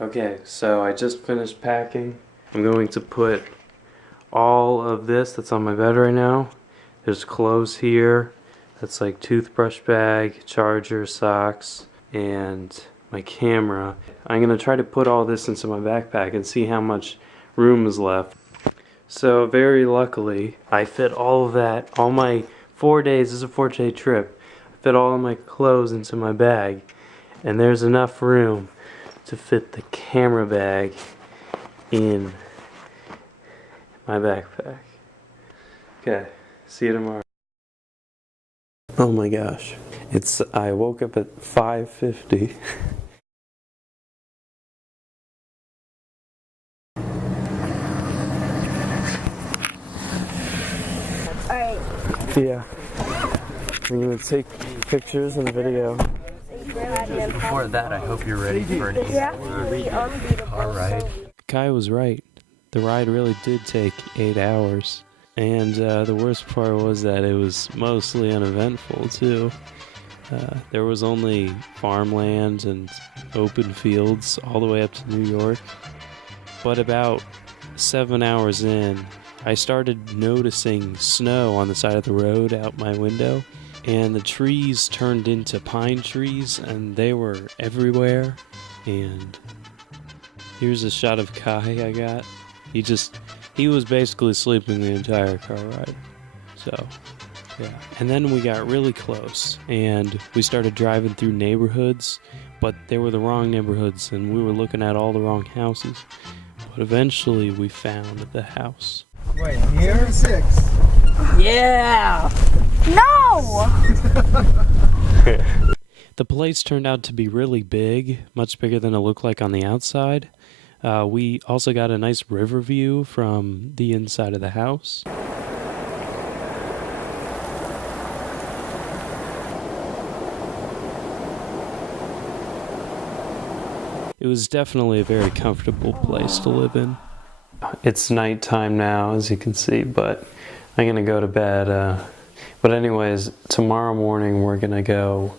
Okay, so I just finished packing. I'm going to put all of this that's on my bed right now. There's clothes here. That's like toothbrush bag, charger, socks, and my camera. I'm gonna try to put all this into my backpack and see how much room is left. So very luckily, I fit all of that, all my 4 days, this is a 4-day trip. I fit all of my clothes into my bag, and there's enough room to fit the camera bag in my backpack. Okay, see you tomorrow. Oh my gosh. I woke up at 5:50. Alright. Yeah. I'm gonna take pictures and video. Before that, I hope you're ready for an car ride. Kai was right. The ride really did take 8 hours. And the worst part was that it was mostly uneventful too. There was only farmland and open fields all the way up to New York. But about 7 hours in, I started noticing snow on the side of the road out my window. And the trees turned into pine trees, and they were everywhere. And here's a shot of Kai I got. He was basically sleeping the entire car ride. So, yeah. And then we got really close, and we started driving through neighborhoods, but they were the wrong neighborhoods, and we were looking at all the wrong houses. But eventually we found the house. Wait, here? 6. Yeah! No! The place turned out to be really big, much bigger than it looked like on the outside. We also got a nice river view from the inside of the house. It was definitely a very comfortable place to live in. It's nighttime now, as you can see, but I'm gonna go to bed. But anyways, tomorrow morning we're gonna go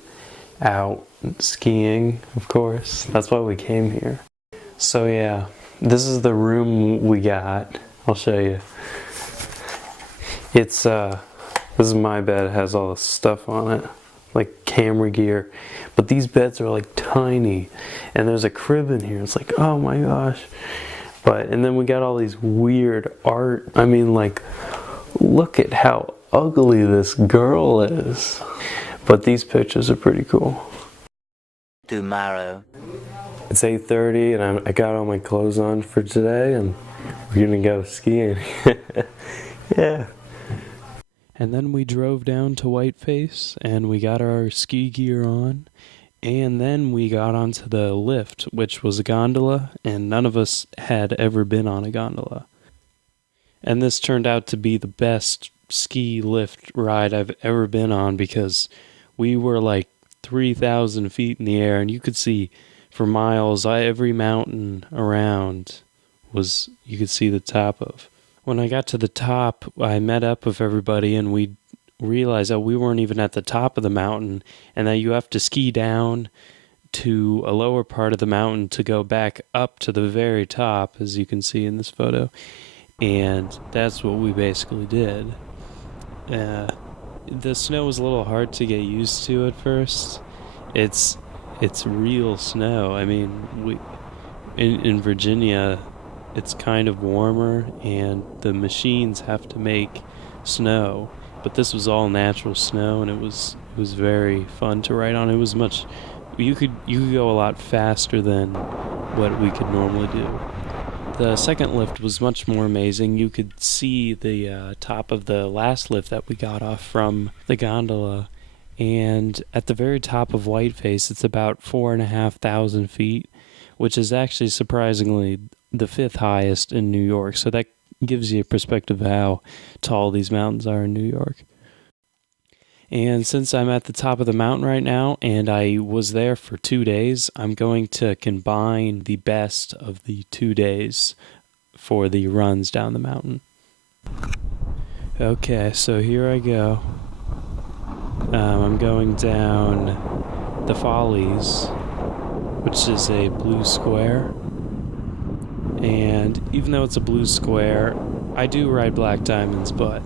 out skiing, of course. That's why we came here. So yeah, this is the room we got. I'll show you. This is my bed. It has all the stuff on it, like camera gear. But these beds are like tiny, and there's a crib in here. It's like, oh my gosh. And then we got all these weird art. I mean, like, look at how ugly this girl is. But these pictures are pretty cool. Tomorrow. It's 8:30 and I got all my clothes on for today and we're gonna go skiing. Yeah. And then we drove down to Whiteface and we got our ski gear on. And then we got onto the lift, which was a gondola, and none of us had ever been on a gondola. And this turned out to be the best ski lift ride I've ever been on because we were like 3,000 feet in the air and you could see for miles. Every mountain around you could see the top of. When I got to the top, I met up with everybody and we realized that we weren't even at the top of the mountain and that you have to ski down to a lower part of the mountain to go back up to the very top, as you can see in this photo. And that's what we basically did. The snow was a little hard to get used to at first. It's real snow. I mean, in Virginia, it's kind of warmer, and the machines have to make snow. But this was all natural snow, and it was very fun to ride on. It was much. You could go a lot faster than what we could normally do. The second lift was much more amazing. You could see the top of the last lift that we got off from the gondola. And at the very top of Whiteface, it's about 4,500 feet, which is actually surprisingly the 5th highest in New York. So that gives you a perspective of how tall these mountains are in New York. And since I'm at the top of the mountain right now, and I was there for 2 days, I'm going to combine the best of the 2 days for the runs down the mountain. Okay, so here I go. I'm going down the Follies, which is a blue square. And even though it's a blue square, I do ride black diamonds, but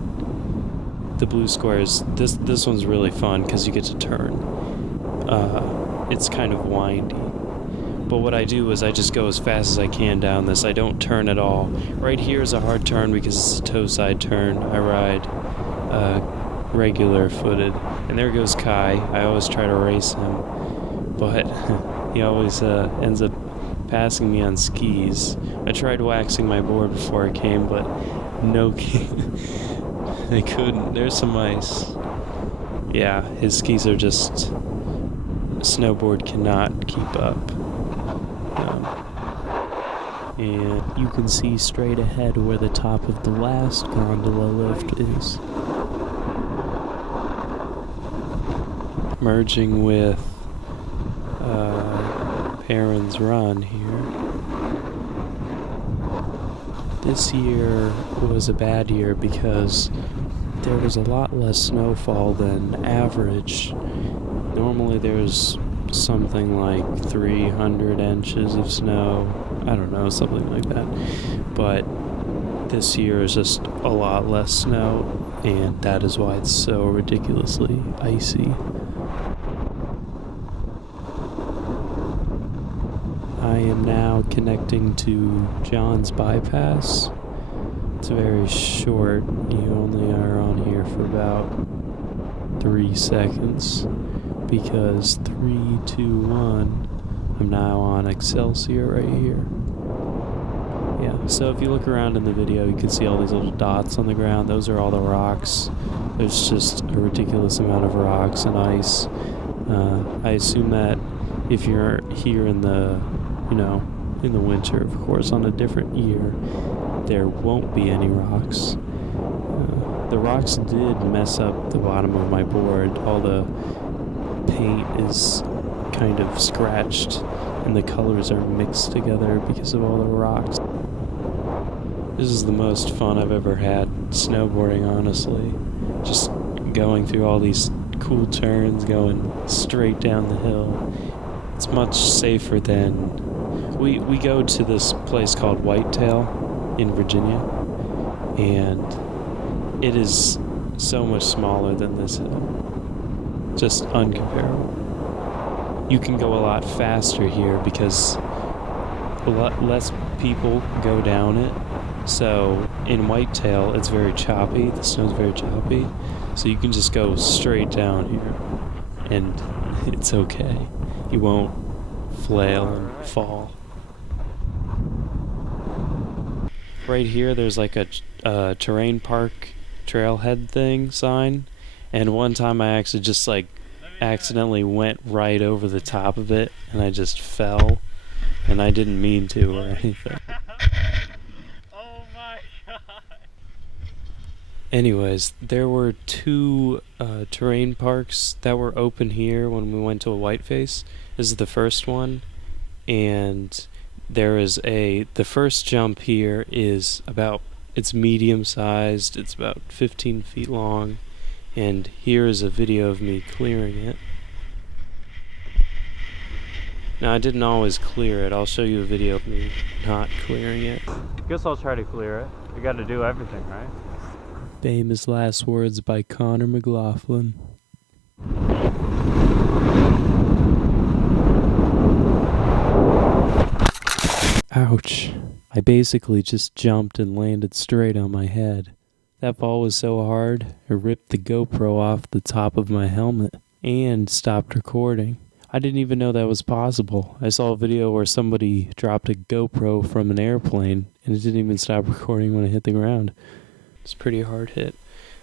the blue squares, this one's really fun because you get to turn. It's kind of windy. But what I do is I just go as fast as I can down this. I don't turn at all. Right here is a hard turn because it's a toe side turn. I ride regular footed. And there goes Kai. I always try to race him, but he always ends up passing me on skis. I tried waxing my board before I came, but no, I couldn't. There's some ice. Yeah, his skis are just... snowboard cannot keep up. And you can see straight ahead where the top of the last gondola lift is. Merging with Perrin's Run here. This year was a bad year because there was a lot less snowfall than average. Normally there's something like 300 inches of snow. I don't know, something like that. But this year is just a lot less snow, and that is why it's so ridiculously icy. I am now connecting to John's bypass. It's very short. You only are on here for about 3 seconds. Because 3, 2, 1, I'm now on Excelsior right here. Yeah, so if you look around in the video, you can see all these little dots on the ground. Those are all the rocks. There's just a ridiculous amount of rocks and ice. I assume that if you're here in the, in the winter, of course, on a different year, there won't be any rocks. The rocks did mess up the bottom of my board. All the paint is kind of scratched and the colors are mixed together because of all the rocks. This is the most fun I've ever had snowboarding, honestly. Just going through all these cool turns, going straight down the hill. It's much safer than... We go to this place called Whitetail in Virginia, and it is so much smaller than this hill. Just uncomparable. You can go a lot faster here because a lot less people go down it. So in Whitetail, it's very choppy. The snow's very choppy. So you can just go straight down here and it's okay. You won't flail and fall. Right here, there's like a terrain park trailhead thing sign. And one time I actually just accidentally went right over the top of it and I just fell, and I didn't mean to or anything. Oh my god. Anyways, there were 2 terrain parks that were open here when we went to a Whiteface. This is the first one, and there is the first jump here is it's medium sized, it's about 15 feet long. And here is a video of me clearing it. Now, I didn't always clear it. I'll show you a video of me not clearing it. Guess I'll try to clear it. You got to do everything, right? Famous last words by Connor McLaughlin. Ouch. I basically just jumped and landed straight on my head. That fall was so hard, it ripped the GoPro off the top of my helmet and stopped recording. I didn't even know that was possible. I saw a video where somebody dropped a GoPro from an airplane and it didn't even stop recording when it hit the ground. It's a pretty hard hit.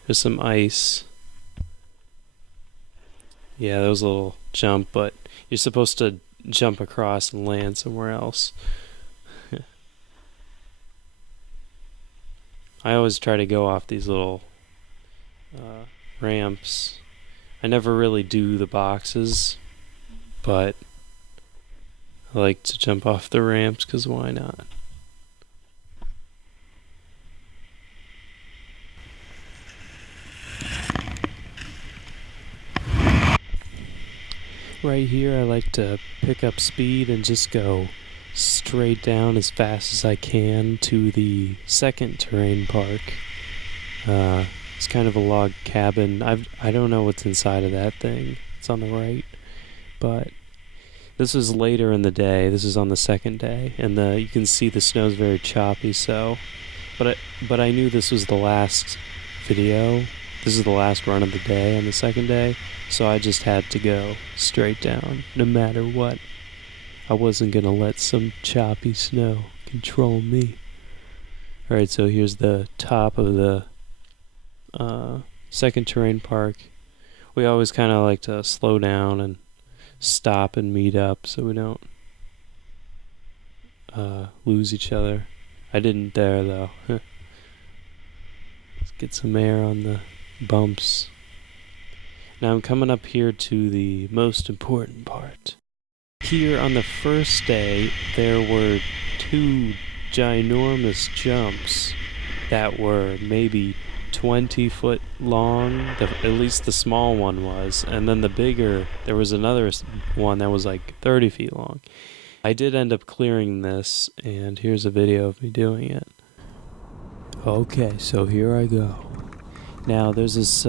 There's some ice. Yeah, that was a little jump, but you're supposed to jump across and land somewhere else. I always try to go off these little ramps. I never really do the boxes, but I like to jump off the ramps because why not? Right here I like to pick up speed and just go straight down as fast as I can to the second terrain park. It's kind of a log cabin. I don't know what's inside of that thing. It's on the right, but this was later in the day. This is on the second day, and you can see the snow's very choppy. So, but I knew this was the last video. This is the last run of the day on the second day, so I just had to go straight down, no matter what. I wasn't gonna let some choppy snow control me. Alright, so here's the top of the second terrain park. We always kind of like to slow down and stop and meet up so we don't lose each other. I didn't there though. Let's get some air on the bumps. Now I'm coming up here to the most important part. Here on the first day, there were 2 ginormous jumps that were maybe 20 foot long, at least the small one was, and then the bigger, there was another one that was like 30 feet long. I did end up clearing this, and here's a video of me doing it. Okay, so here I go. Now there's this,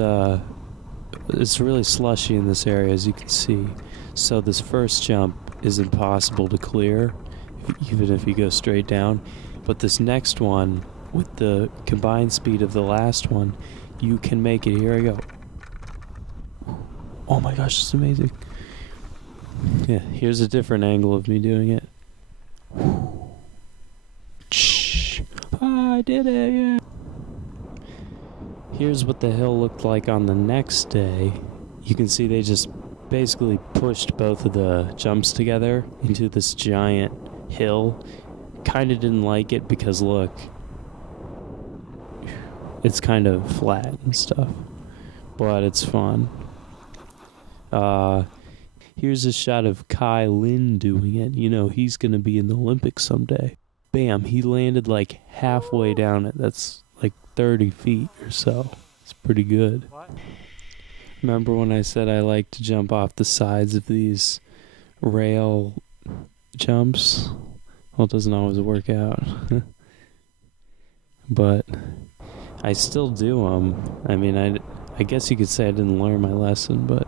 it's really slushy in this area, as you can see, so this first jump is impossible to clear, even if you go straight down, but this next one, with the combined speed of the last one, you can make it. Here I go. Oh my gosh, it's amazing. Yeah, here's a different angle of me doing it. I did it, yeah. Here's what the hill looked like on the next day. You can see they just basically pushed both of the jumps together into this giant hill. Kinda didn't like it because look, it's kind of flat and stuff, but it's fun. Here's a shot of Kai Lin doing it. You know, he's gonna be in the Olympics someday. Bam, he landed like halfway down it. That's like 30 feet or so. It's pretty good. What? Remember when I said I like to jump off the sides of these rail jumps? Well, it doesn't always work out. But I still do them. I mean, I guess you could say I didn't learn my lesson, but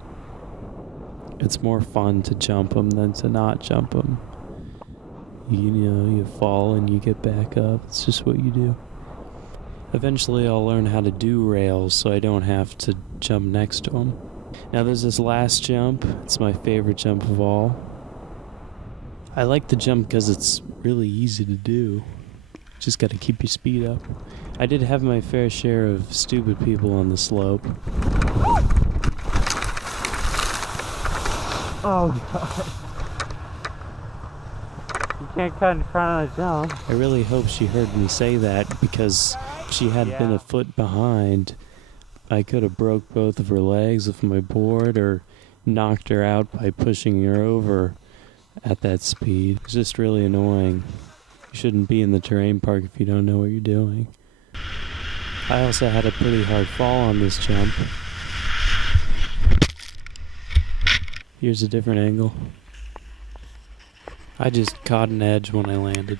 it's more fun to jump them than to not jump them. You know, you fall and you get back up. It's just what you do. Eventually I'll learn how to do rails so I don't have to jump next to them. Now there's this last jump. It's my favorite jump of all. I like the jump because it's really easy to do. Just gotta keep your speed up. I did have my fair share of stupid people on the slope. Oh god. You can't cut in front of the jump. I really hope she heard me say that, because if she had been a foot behind, I could have broke both of her legs with my board or knocked her out by pushing her over at that speed. It's just really annoying. You shouldn't be in the terrain park if you don't know what you're doing. I also had a pretty hard fall on this jump. Here's a different angle. I just caught an edge when I landed.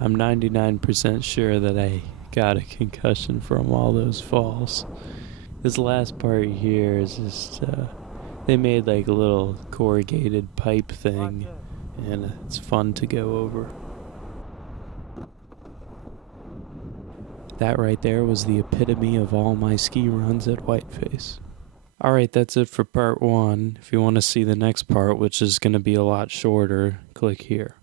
I'm 99% sure that I got a concussion from all those falls. This last part here is just, they made like a little corrugated pipe thing, and it's fun to go over. That right there was the epitome of all my ski runs at Whiteface. Alright, that's it for part 1. If you want to see the next part, which is going to be a lot shorter, click here.